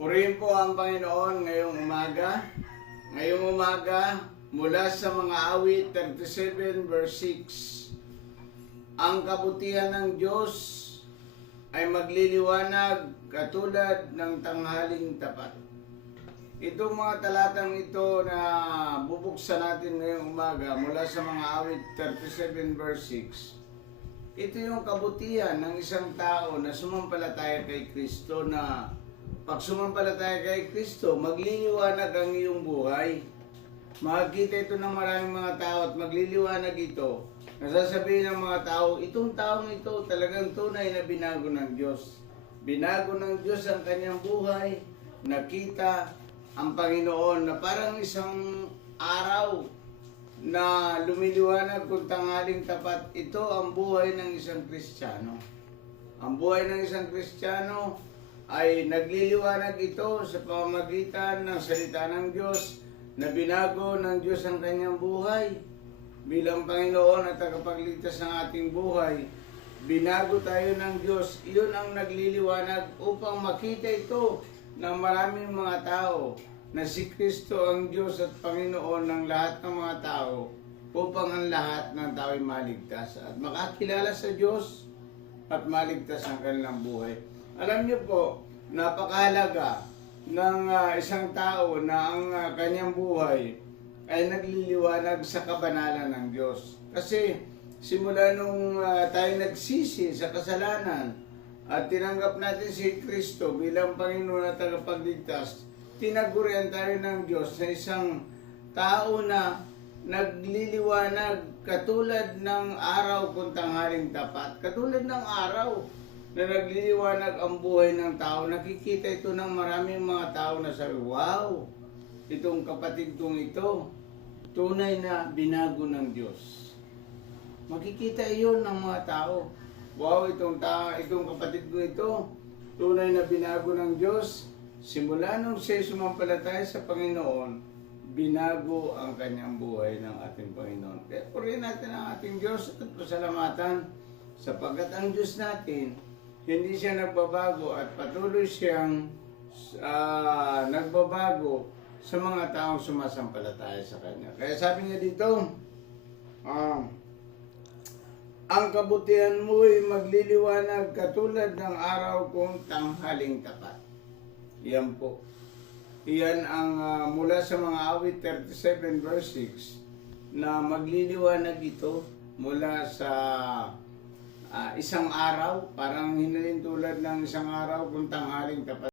Purihin po ang Panginoon ngayong umaga. Ngayong umaga, mula sa mga awit 37 verse 6. Ang kabutihan ng Diyos ay magliliwanag katulad ng tanghaling tapat. Itong mga talatang ito na bubuksan natin ngayong umaga mula sa mga awit 37 verse 6. Ito yung kabutihan ng isang tao na sumampalataya kay Kristo, na pag sumampalataya kay Kristo, magliliwanag ang iyong buhay. Makikita ito ng maraming mga tao at magliliwanag ito. Nasasabihin ng mga tao, itong taong ito talagang tunay na binago ng Diyos. Binago ng Diyos ang kanyang buhay. Nakita ang Panginoon na parang isang araw na lumiliwanag kung tanghaling tapat. Ito ang buhay ng isang Kristiyano. Ang buhay ng isang Kristiyano ay nagliliwanag ito sa pamamagitan ng salita ng Diyos na binago ng Diyos ang kanyang buhay. Bilang Panginoon at tagapagligtas ng ating buhay, binago tayo ng Diyos. Iyon ang nagliliwanag upang makita ito ng maraming mga tao na si Kristo ang Diyos at Panginoon ng lahat ng mga tao, upang ang lahat ng tao ay maligtas at makakilala sa Diyos at maligtas ang kanilang buhay. Alam niyo po, napakahalaga ng isang tao na ang kanyang buhay ay nagliliwanag sa kabanalan ng Diyos. Kasi simula nung tayo nagsisi sa kasalanan at tinanggap natin si Kristo bilang Panginoon at tagapagligtas, tinagurian tayo ng Diyos na isang tao na nagliliwanag katulad ng araw kung tanghaling tapat. Katulad ng araw na nagliliwanag ang buhay ng tao. Nakikita ito ng maraming mga tao na sabi, wow, itong kapatid kong ito, tunay na binago ng Diyos. Makikita iyon ng mga tao. Wow, itong kapatid ko ito, tunay na binago ng Diyos. Simula nung siya sumampalataya sa Panginoon, binago ang kanyang buhay ng ating Panginoon. Kaya purihin natin ang ating Diyos at pasalamatan, sapagkat ang Diyos natin, hindi siya nagbabago at patuloy siyang nagbabago sa mga taong sumasampalataya sa Kanya. Kaya sabi niya dito, ang kabutihan mo ay magliliwanag katulad ng araw kung tanghaling tapat. Yan po. Iyan ang mula sa mga awit 37 verse 6 na magliliwanag ito mula sa isang araw, parang hinalin tulad ng isang araw kung tanghaling tapat.